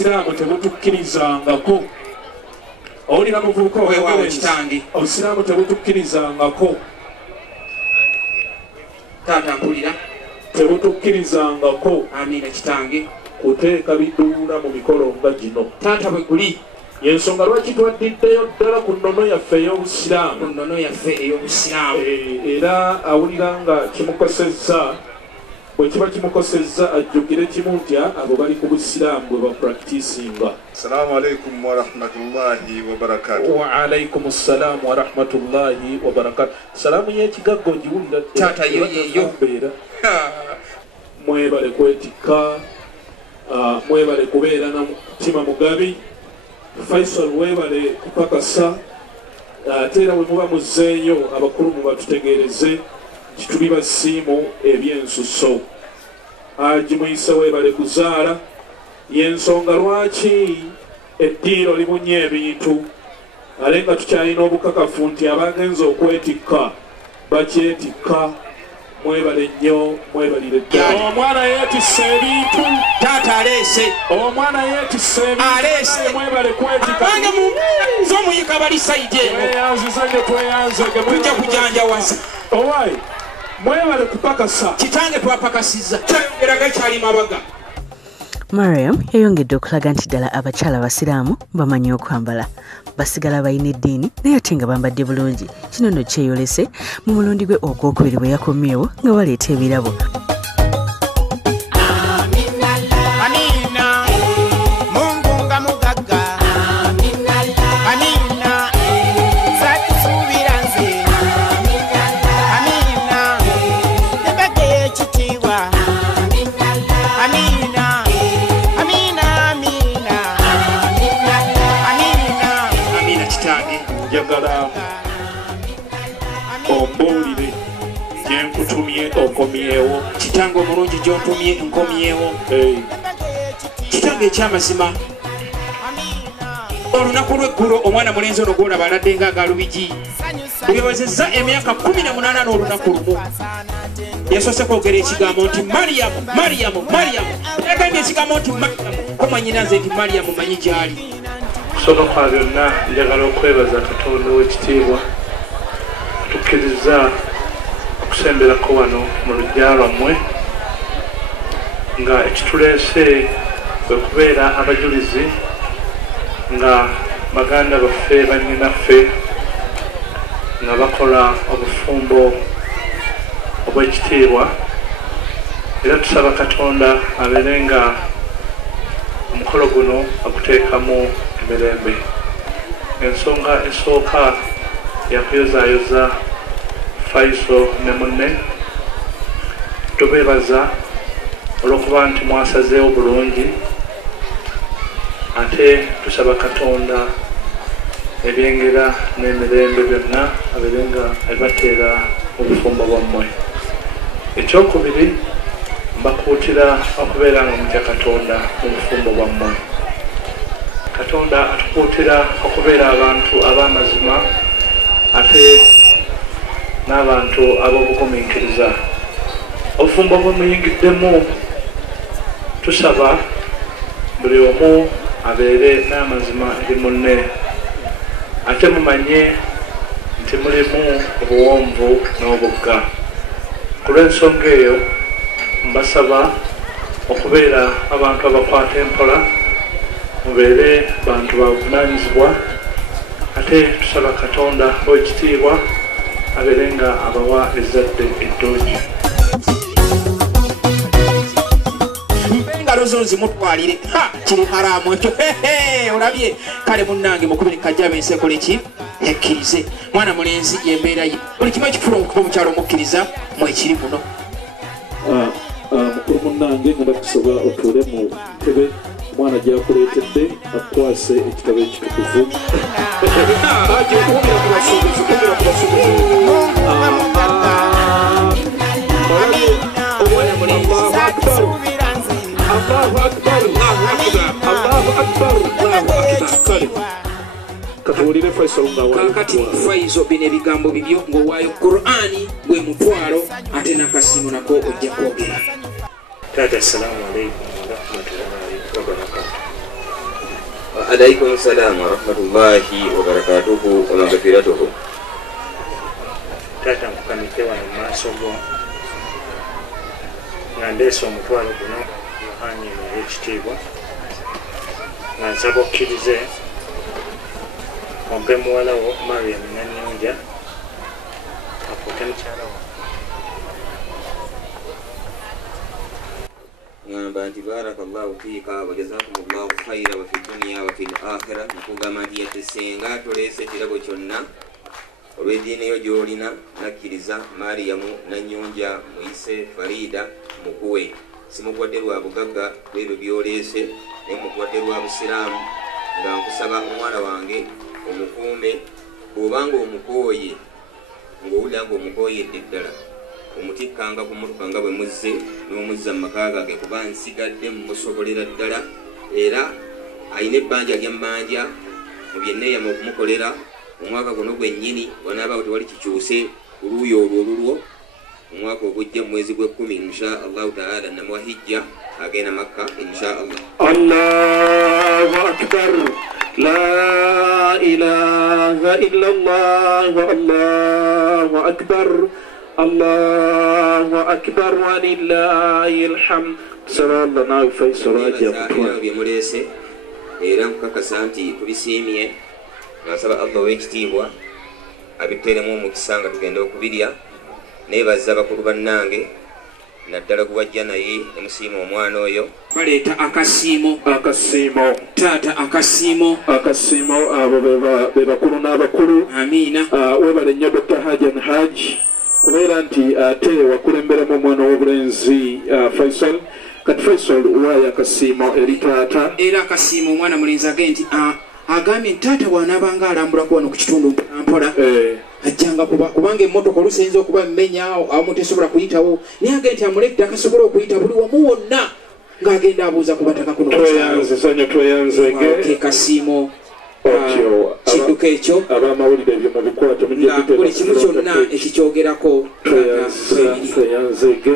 obusiraamu tebutukkirizangako owulira muvubuka weewaawo kitange obusiraamu tebutukkirizangako taata mpulira tebutukkirizangako amiina kitange kuteeka biduula mu mikolo nga gino taata bwe guli yensonga lwaki twaddiddeyo ddala ku nnono yaffe ey'obusiraamu nnono yaffe ey'obusiraamu era awulira nga kimukosezza bwe kiba kimukosezza ajjukire kimu ntya abo bali ku busiraamu bwe bapracticinga. Assalamu alaikum wa rahmatullahi wa barakatuh. Wa alaikum assalam wa rahmatullahi wa barakatuh. Salamu y'ekigaggo giwulira taata yo mwebale kwetikka mwebale kubeera na mutima mugabi. Faisal webale kupakasa ate era bwe muba muzzeeyo abakulu mubatutegeereze kituli basiimu ebyensuso. Haji Muisa webale kuzaala yensonga lwaki eddiiro limunye ebintu ale nga tukyalina obukakafu nti abagenza okwetikka bakyetikka. Mwebale nnyo mwebalire ddala. Omwana yeetisse ebintu taata aleese omwana yeetisse aleese mwebale kwetikka bange zo muyika bali sayidi eno tweyanziza nyo tweyanzege tujja kujanjawaza owaayi mwebale kupakasa kitange twapakasizza kyayongera gakyali mabaga. Mariam yayongedde okulaga nti ddala abakyala abasiraamu bamanyi okwambala basigala balina eddiini naye ate nga bambadde bulungi. Kino nno kyeyolese mu mulundi gwe ogwokubiri bwe yakomyewo nga baleeta ebirabo. Ombuulire gye nkutumye okomyewo. Kitange omulungi gy'ontumye nkomyewo. Kitange ekyamazima olunaku lw'eggulo omwana mulenzi ono gw'olaba aladde ng'agalubigi lwewezezza emyaka 18 n'olunaku lumu yasoose kwogera ekigambo nti Mariyamu Mariyamu Mariyamu yagambye ekigambo nti Mariyamu komanyina nze nti Mariyamu manyi gy'ali. Kusooka kwa byonna njagala okwebaza Katonda ow'ekitiibwa tukkiriza okusemberako wano mu luggya lwammwe nga ekituleese kwe kubeera abajulizi nga baganda baffe bannyinaffe nga bakola obufumbo obw'ekitiibwa era tusaba Katonda abeere nga omukolo guno aguteekamu emirembe. Ensonga esooka yakuyozaayoza Faisal ne munne tubeebaza olw'okuba nti mwasazeewo bulungi ate tusaba Katonda ebyengera n'emirembe byonna abeere nga ebateera obufumbo bwammwe. Ekyokubiri mbakuutira okubeera nga mutya Katonda mu bufumbo bwammwe. Katonda atukuutira okubeera abantu ab'amazima ate n'abantu ab'obugumiikiriza. Obufumbo bwe muyingiddemu tusaba buli omu abeere n'amazima eri munne ate mumanye nti mulimu obuwonvu n'obugga. Ku lw'ensonga eyo mbasaba okubeera abantu abakwata empola mubeere bantu babuvunaanyizibwa ate tusaba Katonda ow'ekitiibwa abeere nga abawa ezzadde eddungi. Engalo zo nzimutwalire kiri haramu ekyo olabye kale munnange mukubire kajjaba ensi ekola eki ekkirize mwana mulenzi yembeera ye buli kimu ekifula okuba omukyalo omukkiriza mwekiri muno. Mukulu munnange ngenda kusobola otuule mu ntebe omwana gyakuleetedde akukwase ekitabo ekitukuvu. Kakati Faisal bino ebigambo bibyo ng'owaayo Qur'ani gwe mutwalo ate n'akasimu nako ojja kwogera. Taata assalamu alaikum wa rahmatullahi wa barakatuh. Alaikum salam wa rahmatullahi wa barakatuhu wa maghfiratuhu. Tata mkukamitewa na masogo nga ndeesa omutwalo guno Yohani ekitiibwa nga nsaba okkirize ompe muwala wo Mariam Nanyonja afuuke mukyala wo. Ngamba nti barakallahu fiika wa jazakumullahu khaira wa fi dunya wa fil akhirah. Nkugamba nti yatesenga toleese ekirabo kyonna olw'eddiini yo gy'olina nakkiriza Mariamu Nanyonja muyise Farida mukuwe. Simukuwadde lwa bugagga bwebyo byoleese naye mukuwadde lwa busiraamu nga nkusaba omwana wange omukuume. Bw'obanga omukooye ng'owulira ng'omukooyedde ddala omutikkanga ku mmotoka nga bwe muzze n'omuzza mu maka gange kuba nsigadde mumusobolera ddala era alina ebbanja ly'emmanja mu bye nneeyama okumukolera omwaka guno gwennyini bw'anaabaawo tewali kikyuse oluuyi olwo olulwo omwaka ogujja mu mwezi gw'ekkumi insha allahu taala namuwa hijja agenda makka insha allah. Allahu akbar, la ilaha illa allah, Allahu akbar, Allahu akbar wa lillahi alhamd. Sallallahu nawe Faisal ajja kutwala byemuleese era nkukakasa nti tubisiimye. Nasaba Allah w'ekitiibwa abitteremu omukisa nga tugenda okubirya. Neebaza bakulu bannange naddala guwajja naye ne musiima omwana oyo. Baleeta akasiimo taata akasiimo abo be bakulu n'abakulu. Amiina. Webale nnyo Dr. Hajan Haj kubeera nti ate wakulemberamu omwana w'obulenzi Faisal. Kati Faisal waayo akasiimo eri taata. Era akasiimo omwana mulenzi agenti agambye taata bw'anaabanga alambulako wano ku kitundu mpola ajjanga kubanga emmotoka olusinza okuba mmenya awamu tesobola kuyitawo naye agenti amulekta akasobola okuyita buli wamu wonna ng'agenda abuuza ku bataka kuno kasiimo kidduka ekyo abamawulire ebyo mubikwate nga buli kimu kyonna ekikyogerako tweyanzege.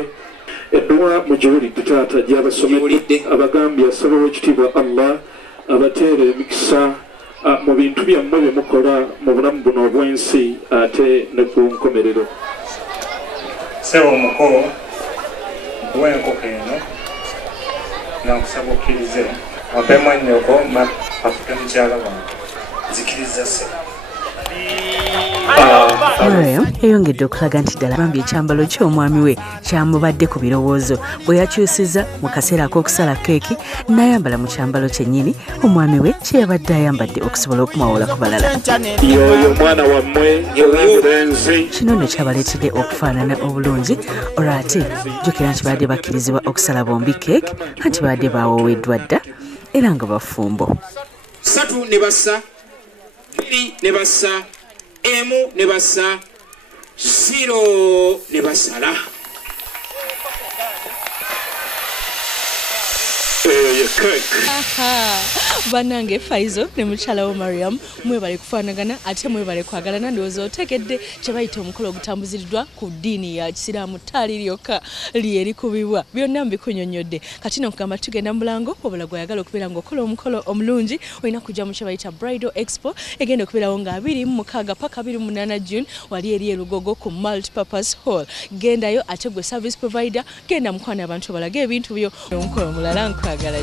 Edduwa mugiwulidde taata gy'abasomedde abagambye asaba w'ekitiibwa Allah abateere emikisa mu bintu byammwe bye mukola mu bulamu buno obw'ensi ate ne ku nkomerero. Sebo omukolo w'enkoko eno nga nkusaba okkirize ompe mwannyoko afuke mukyala wange nzikiriza se. Mariam yayongedde okulaga nti ddala bambi ekyambalo ky'omwami we kyamubadde ku birowoozo bwe yakyusiza mu kaseera ak'okusala keeki n'ayambala mu kyambalo kyennyini omwami we kye yabadde ayambadde okusobola okumwawola ku balala. Yoyo omwana wammwe omulenzi. Kino nno kyabaleetedde okufaanana obulungi olwate jjukira nti baadde bakkirizibwa okusala bombi keeki anti baadde bawooweddwa dda era nga bafumbo. 3 ne bassa 2 ne bassa emu ne bassa 0 ne basala. Banange Faizo ne mukyala wo Mariam mwebale kufaanagana ate mwebale kwagalana ndowooza otegedde kye bayita omukolo ogutambuziriddwa ku ddiini ya Kisiraamu ttaali lyokka lyerikubibwa byonna mbikunyonyodde kati no kugamba tugenda mu Bulango wabula gwayagala okubeera ng'okola omukolo omulungi olina kujja mu kye bayita Bridal Expo egenda okubeerawo nga 26 paka 28 June wali eri erugogo ku Multipurpose Hall. Gendayo ate gwe service provider genda mukwana abantu balage ebintu byo omukolo mulala nkwagala.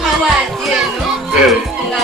Awadi eno nga